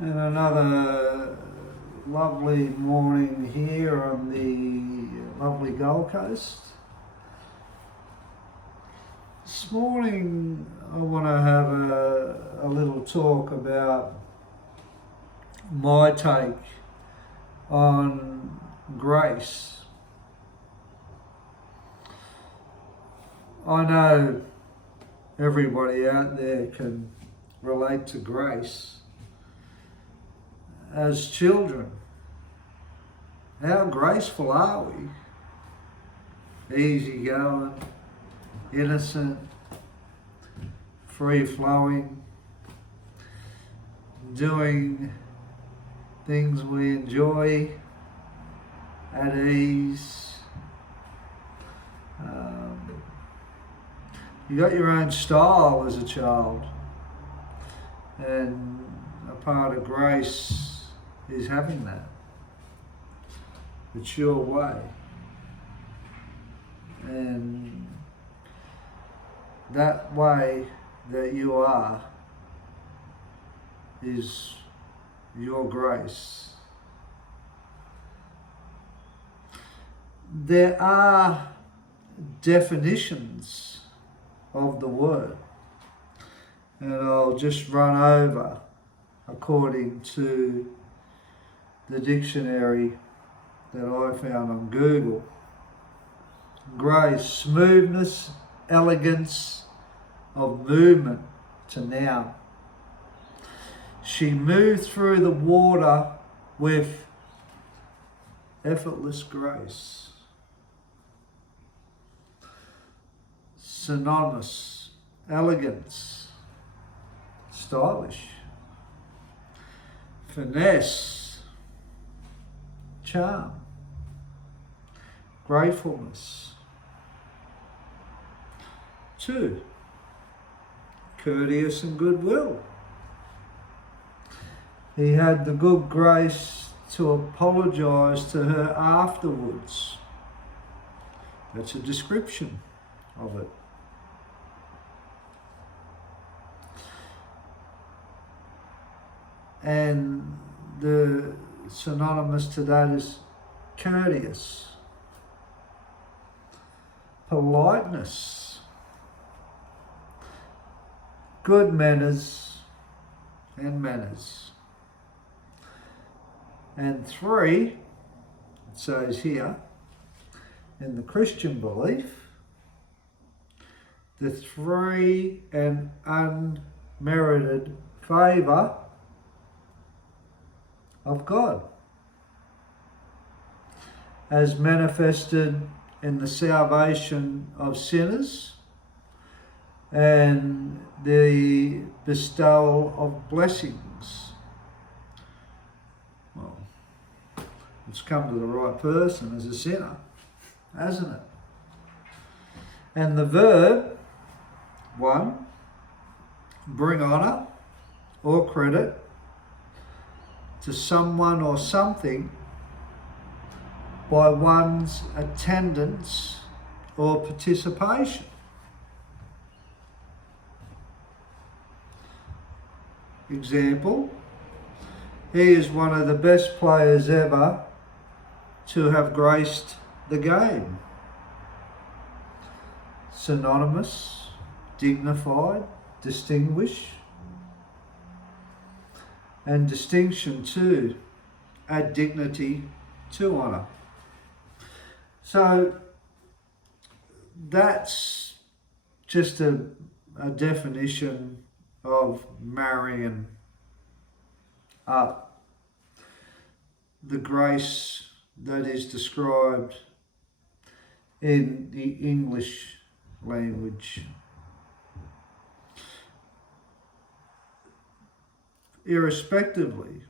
And another lovely morning here on the lovely Gold Coast. This morning I want to have a little talk about my take on grace. I know everybody out there can relate to grace. As children, how graceful are we? Easygoing, innocent, free-flowing, doing things we enjoy, at ease. You got your own style as a child, and a part of grace is having that. It's your way. And that way that you are is your grace. There are definitions of the word, and I'll just run over according to the dictionary that I found on Google. Grace, smoothness, elegance of movement to noun. She moved through the water with effortless grace. Synonymous, elegance, stylish. Finesse, charm, gratefulness. 2, courteous and goodwill. He had the good grace to apologise to her afterwards. That's a description of it. And the synonymous to that is courteous, politeness, good manners and manners. And 3, it says here, in the Christian belief, the 3 and unmerited favour of God, as manifested in the salvation of sinners and the bestowal of blessings. Well, it's come to the right person as a sinner, hasn't it? And the verb, 1, bring honour or credit to someone or something by one's attendance or participation. Example, he is one of the best players ever to have graced the game. Synonymous, dignified, distinguished. And distinction too, add dignity to honour. So that's just a definition of marrying up the grace that is described in the English language. Irrespectively,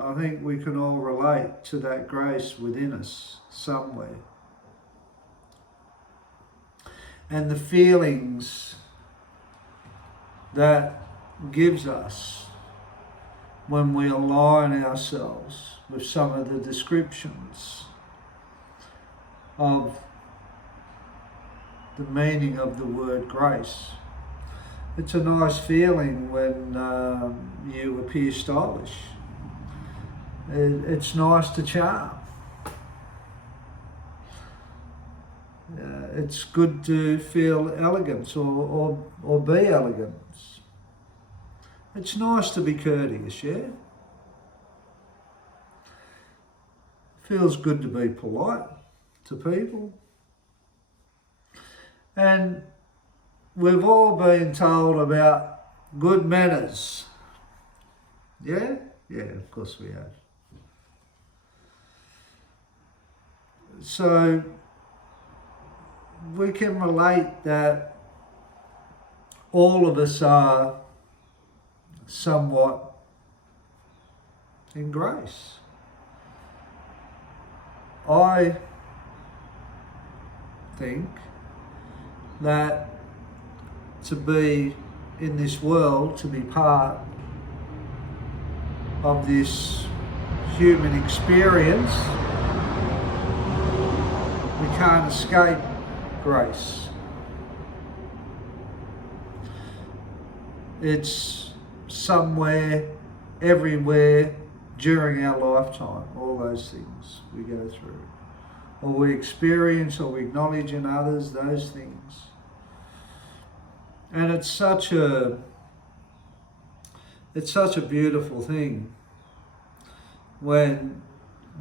I think we can all relate to that grace within us somewhere. And the feelings that gives us when we align ourselves with some of the descriptions of the meaning of the word grace. It's a nice feeling when you appear stylish It's nice to charm. It's good to feel elegance or be elegant. It's nice to be courteous, yeah? Feels good to be polite to people. And we've all been told about good manners. Yeah? Yeah, of course we have. So we can relate that all of us are somewhat in grace. I think that to be in this world, to be part of this human experience, we can't escape grace. It's somewhere, everywhere, during our lifetime, all those things we go through. Or we experience or we acknowledge in others, those things. And it's such a beautiful thing when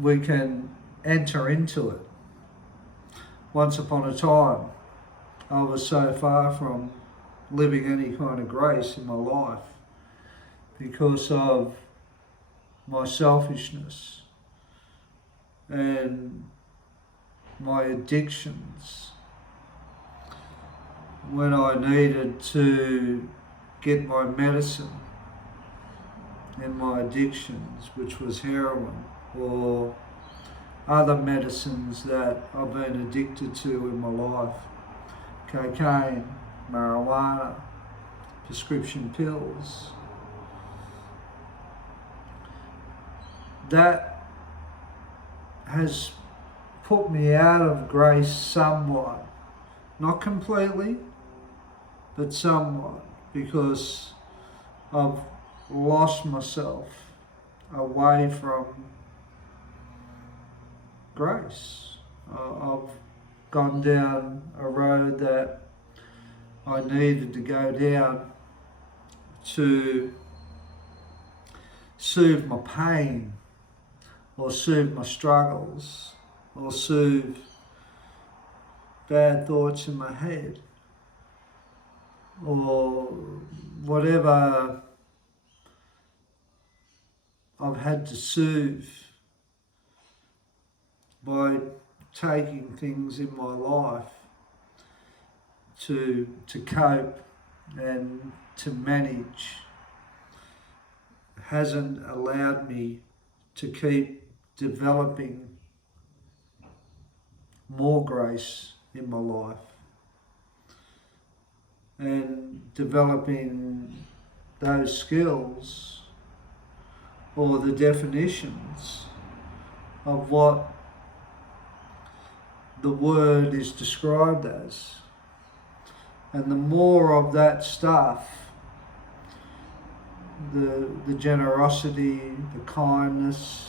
we can enter into it. Once upon a time, I was so far from living any kind of grace in my life because of my selfishness and my addictions. When I needed to get my medicine in my addictions, which was heroin or other medicines that I've been addicted to in my life, cocaine, marijuana, prescription pills. That has put me out of grace somewhat. Not completely, but somewhat, because I've lost myself away from grace. I've gone down a road that I needed to go down to soothe my pain, or soothe my struggles, or soothe bad thoughts in my head, or whatever I've had to soothe by taking things in my life to cope and to manage, hasn't allowed me to keep developing more grace in my life and developing those skills or the definitions of what the word is described as. And the more of that stuff, the generosity, the kindness,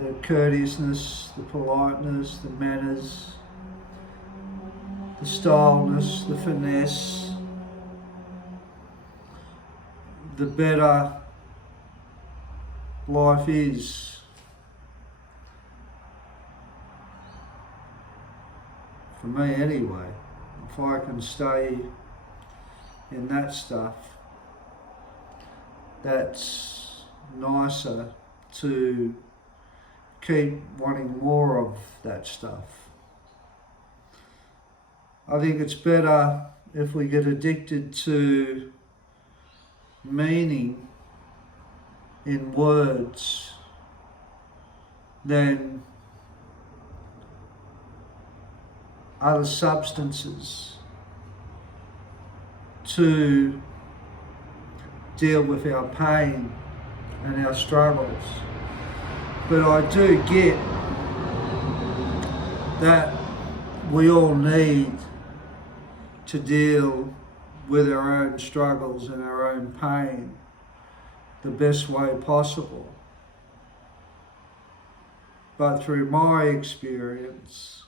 the courteousness, the politeness, the manners, the styleness, the finesse, the better life is. For me anyway, if I can stay in that stuff, that's nicer to keep wanting more of that stuff. I think it's better if we get addicted to meaning in words than other substances to deal with our pain and our struggles. But I do get that we all need to deal with our own struggles and our own pain the best way possible. but through my experience,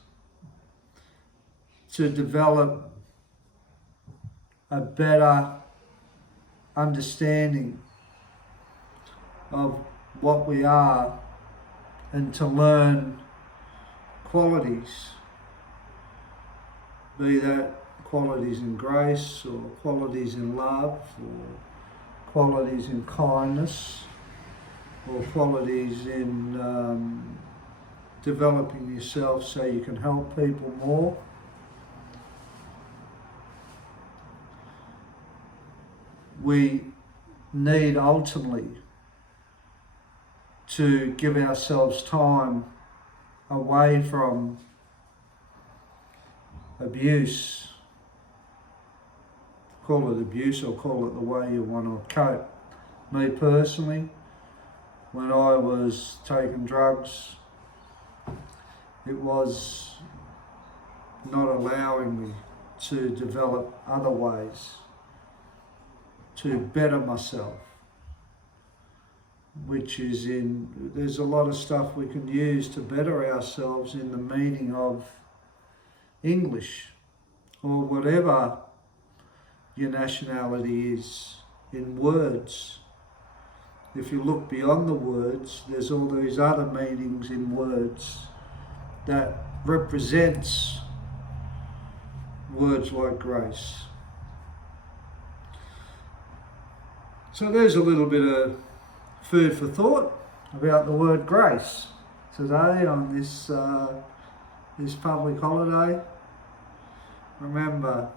to develop a better understanding of what we are and to learn qualities, be that qualities in grace or qualities in love or qualities in kindness or qualities in developing yourself so you can help people more. We need ultimately to give ourselves time away from abuse. Call it abuse or call it the way you want to cope. Me personally, when I was taking drugs, it was not allowing me to develop other ways to better myself, which is there's a lot of stuff we can use to better ourselves in the meaning of English or whatever your nationality is, in words. If you look beyond the words, there's all these other meanings in words that represents words like grace. So there's a little bit of food for thought about the word grace today on this public holiday. Remember,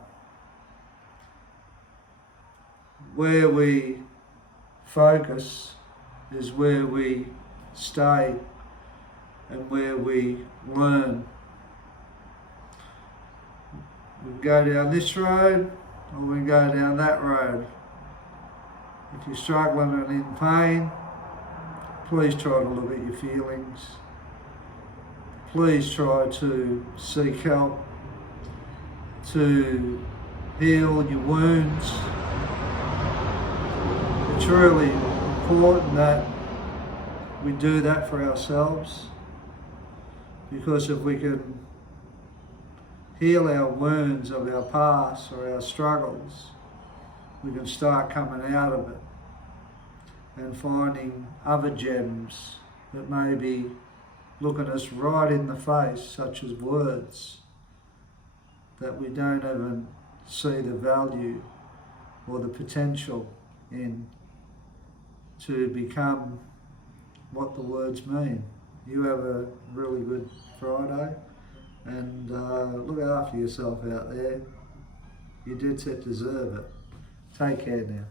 where we focus is where we stay and where we learn. We can go down this road or we can go down that road. If you're struggling and in pain, please try to look at your feelings. Please try to seek help to heal your wounds. It's really important that we do that for ourselves, because if we can heal our wounds of our past or our struggles, we can start coming out of it and finding other gems that may be looking us right in the face, such as words that we don't even see the value or the potential in, to become what the words mean. You have a really good Friday, and look after yourself out there. You dead set deserve it. Take care now.